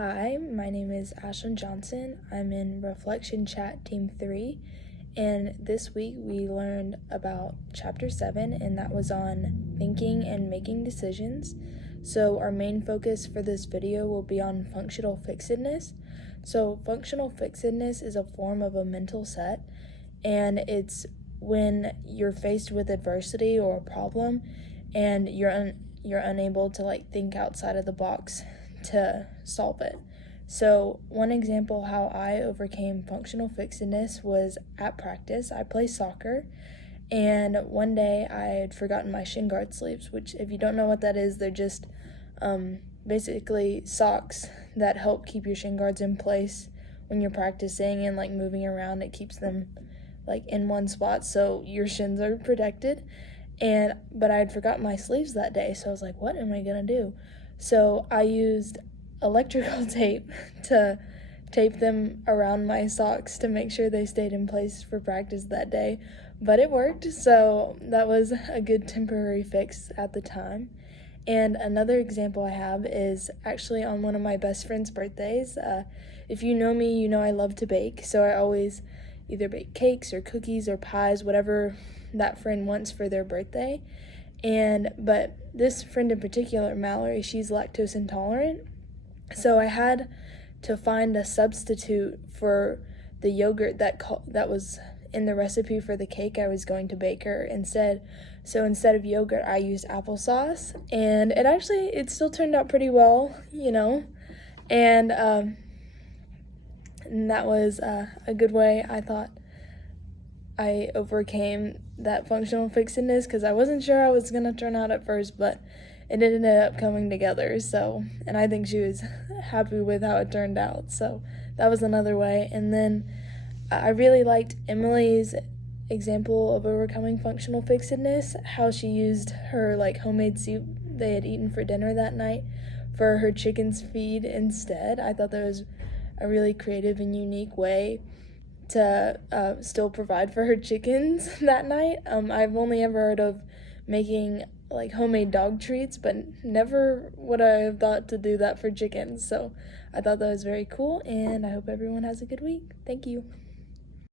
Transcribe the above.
Hi, my name is Ashlyn Johnson. I'm in Reflection Chat Team 3, and this week we learned about Chapter 7, and that was on thinking and making decisions. So our main focus for this video will be on functional fixedness. So functional fixedness is a form of a mental set, and it's when you're faced with adversity or a problem and you're unable to think outside of the box to solve it. So one example how I overcame functional fixedness was at practice. I play soccer, and one day I had forgotten my shin guard sleeves, which, if you don't know what that is, they're just basically socks that help keep your shin guards in place when you're practicing and moving around. It keeps them in one spot so your shins are protected. But I had forgotten my sleeves that day, so I was like, what am I gonna do? So I used electrical tape to tape them around my socks to make sure they stayed in place for practice that day. But it worked, so that was a good temporary fix at the time. And another example I have is actually on one of my best friend's birthdays. If you know me, you know I love to bake, so I always either bake cakes or cookies or pies, whatever that friend wants for their birthday. But this friend in particular, Mallory, she's lactose intolerant, so I had to find a substitute for the yogurt that was in the recipe for the cake I was going to bake her instead. So instead of yogurt, I used applesauce, and it still turned out pretty well, and that was a good way, I thought, I overcame that functional fixedness, because I wasn't sure how it was going to turn out at first, but it ended up coming together. So, and I think she was happy with how it turned out. So that was another way. And then I really liked Emily's example of overcoming functional fixedness, how she used her homemade soup they had eaten for dinner that night for her chicken's feed instead. I thought that was a really creative and unique way to still provide for her chickens that night. I've only ever heard of making homemade dog treats, but never would I have thought to do that for chickens. So I thought that was very cool, and I hope everyone has a good week. Thank you.